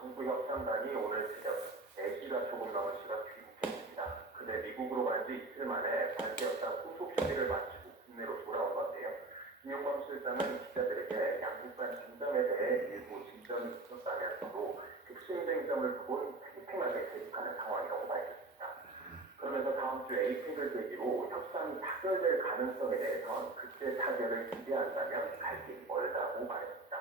정부 협상단이 오늘 새벽 4시가 조금 넘은 시각 귀국했습니다. 그때 미국으로 간 지 이틀 만에 반기 협상 후속 협의를 마치고 국내로 돌아온 건데요. 김용범 실장은 기자들에게 양국 간 쟁점에 대해 일부 진전이 있었다면서도 핵심 쟁점을 두고 팽팽하게 대립하는 상황이라고 밝혔습니다. 그러면서 다음 주 에이펙을 계기로 협상이 타결될 가능성에 대해선 그때 타결을 기대한다면 갈 길이 멀다고 말했습니다.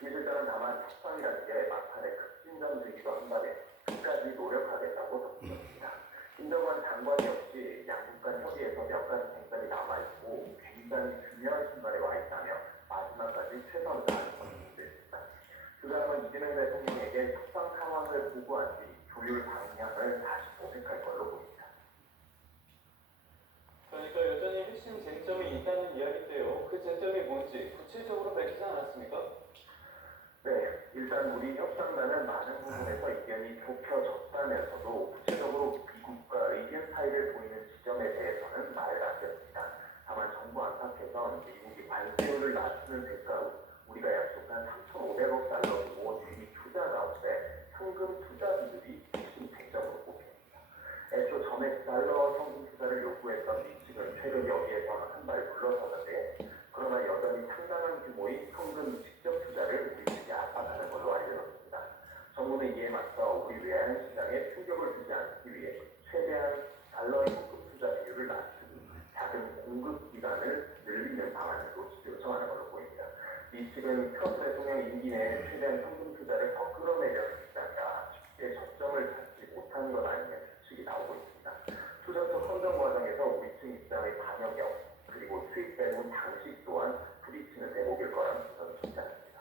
김 실장은 다만 협상이라는 게 막판에 급진전되기도 한다면 끝까지 노력하겠다고 덧붙였습니다. 김정은 장관이 역시 양국 간 협의에서 몇 가지 쟁점이 남아있고 굉장히 중요한 순간에 와 있다며 마지막까지 최선을 다하는 것을 강조했습니다. 그 다음은 이재명 대통령에게 협상 상황을 보고한 뒤 조율 방향을 다시 모색할 걸로 보입니다. 그러니까 여전히 핵심 쟁점이 있다는 이야기인데요. 그 쟁점이 뭔지 구체적으로 밝히지 않았습니까? 네, 일단 우리 협상단은 많은 부분에서 의견이 좁혀졌다면서도 구체적으로 미국과 의견 차이를 보이는 지점에 대해서는 말을 아꼈습니다. 다만 정부 안팎에선 미국이 관세율을 낮추는 대가로 우리가 약속한 3,500억 달러 규모 대미 투자 가운데 현금 투자 비율이 핵심 쟁점으로 꼽힙니다. 애초 전액 달러 현금 투자를 요구했던 미 측은 최근 여기에서 한 발 물러서는데 그러나 여전히 상당한 규모의 현금 직접 투자를 우리 측에 압박하는 걸로 알려졌습니다. 정부는 이에 맞서 우리 외환 시장에 충격을 주지 않기 위해 최대한 달러 현금 투자 비율을 낮추고 작은 공급 기간을 늘리는 방안을 요청하는 걸로 보입니다. 미 측은 트럼프 대통령 임기 내에 최대한 현금 투자를 더 끌어내려는 입장이라 쉽게 저점을 찾지 못하는 것 아니냐는 추측이 나오고 있습니다. 투자처 선정 과정에서 우리 측 입장의 반영이 없습니다. 그리고 수입되는 방식 또한 부딪히는 대목일 거라는 분석이 좋지 않습니다.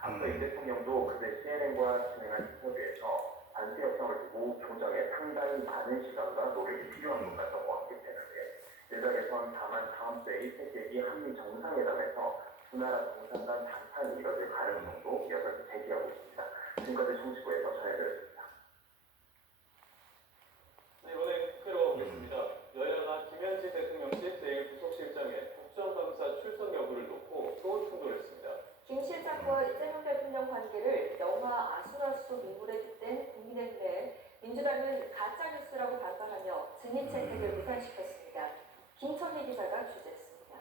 앞서 이 대통령도 그제 CNN과 진행한 인터뷰에서 관세 협상을 두고 조정에 상당히 많은 시간과 노력이 필요한 것 같다고 언급했는데 일각에선 다만 다음 주 에이펙 얘기 한미 정상회담에서 두 나라 정상 간談判이 이뤄질 가능성도 여전히 제기하고 있습니다. 지금까지 정치부에서 전해드렸습니다. 네, 이번에 국회로 오겠습니다. 여야가 김현지 대통령실 제1부속실장의 국정감사 출석 여부를 놓고 또 충돌했습니다. 김 실장과 이재명 대통령 관계를 영화 아수라수 민물에 빗댄 국민의힘에 민주당은 가짜뉴스라고 반발하며 증인 채택을 무산시켰습니다. 김천희 기자가 취재했습니다.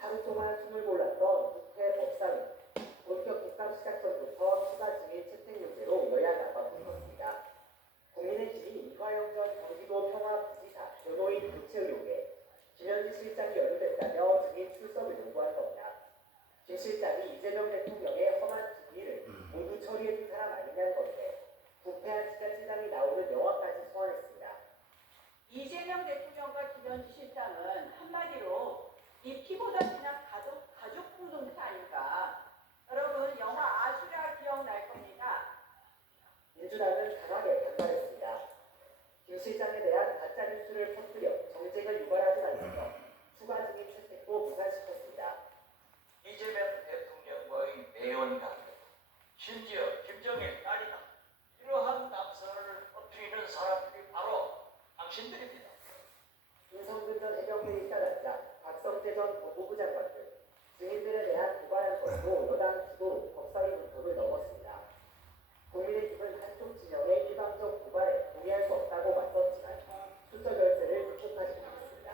하루 동안 숨을 골랐던 국회 법사위. 본격 국감 시작 전부터 추가 증인 채택 문제로 여야가 맞붙었습니다. 국민의힘이 이화영 전 경기도 평화부지사 변호인 교체 의혹에 김현지 실장이 연루됐다며 증인 출석을 요구한 겁니다. 김 실장이 이재명 대통령의 험한 뒷일을 모두 처리해준 사람 아니냐는 건데 부패한 지자체장이 나오는 영화까지 소환했습니다. 이재명 대통령과 김현지 실장은 한마디로 이 피보다 그냥 가족 공동체 아닐까. 여러분 영화 아수라 기억날 겁니다. 민주당은 강하게 반발했습니다. 김 실장에 대한 가짜뉴스를 퍼뜨려 정쟁을 유발하지 말면서 추가 증인 채택도 무산시켰습니다. 이재명 대통령과의 내연 관계, 심지어 김정일 딸이다. 이러한 낙서를 퍼뜨리는 사람들이 바로 당신들입니다. 김성근 전 해병대에 따랐자 박성재 전 법무부 장관 등 증인들에 대한 고발한 것도 여당 주도로 법사위 문턱을 넘었습니다. 국민의힘은 한쪽 진영의 일방적 고발에 동의할 수 없다고 맞섰지만 수적 열세를 극복하지 못했습니다.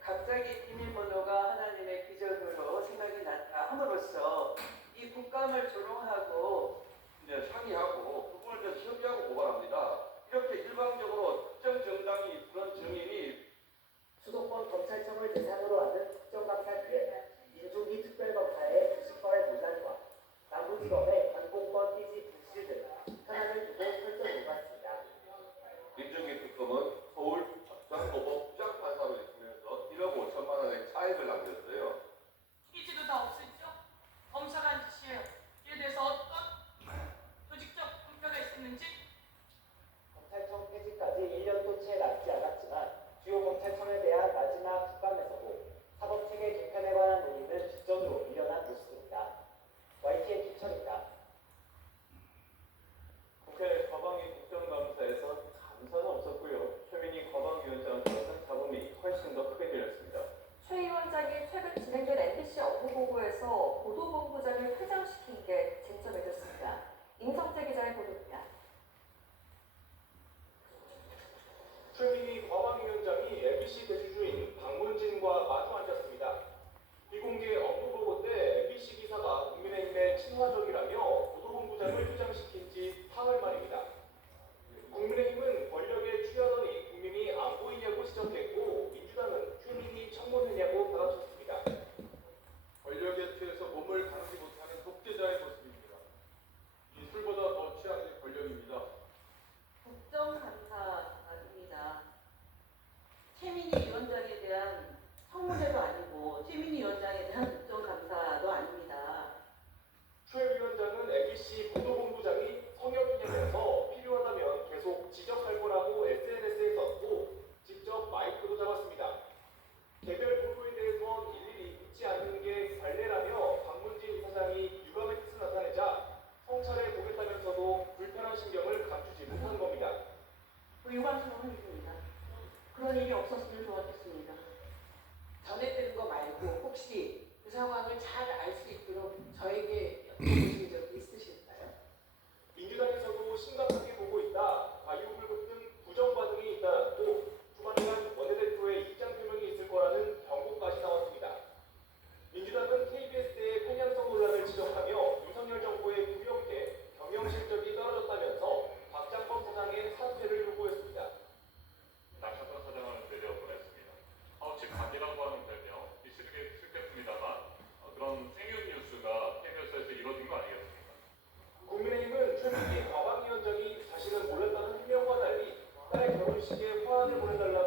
갑자기 비밀번호가 하나님의 기적으로 생각이 났다 함으로써 이 국감을 조롱하고 상의하고 부분을 더 협의하고 고발합니다. 이렇게 일방적으로 특정 정당이 그런 증인이 수도권 검찰청을 대상으로 하는 국정감사기에 민중기 특별검사의 부식과의 논란과 남부지검의 관공권 띠지 불실 등 현안을 두고 설전 오갔습니다. 민중기 특검은 서울 적장고법 부장판사로 있으면서 1억 5천만 원의 차익을 남겼어요. 이지도 다 없었죠? 검사가 한 짓이에요. 이에 대해서 어떤 조직적 공표가 있었는지 검찰청 폐지까지 1년도 채 남지 않았지만 주요 검찰청에 대한 마지막 국감에서도 사법체계 개편에 관한 논의는 뒷전으로 밀려난 모습입니다. YTN 김천입니다. 국회 과방위 국정감사에서 감사는 없었고요. 최민희 과방위원장은 잡음이 훨씬 더 크게 들렸습니다. 최 위원장이 최근 상황을 잘 알 수 있도록 저에게 여쭤보신 적이 있으실까요? 민주당에서도 심각하게 보고 있다. 과유불급 등 부정 반응이 잇따랐고 주말에는 원내대표의 입장 표명이 있을 거라는 경고까지 나왔습니다. 민주당은 KBS의 편향성 논란을 지적하며 윤석열 정부의 부역대 경영 실적이 떨어졌다면서 박장범 사장의 사퇴를 요구했습니다. 낙하산 사장을 내려보냈습니다. 즉 각이라고 하는 별명 싫겠습니다만 그런 생육 뉴스가 KBS에서 이뤄진 거 아니겠습니까? 국민의힘은 최민희 과방위원장이 자신은 몰랐다는 해명과 달리 딸의 결혼식에 화환을 보내달라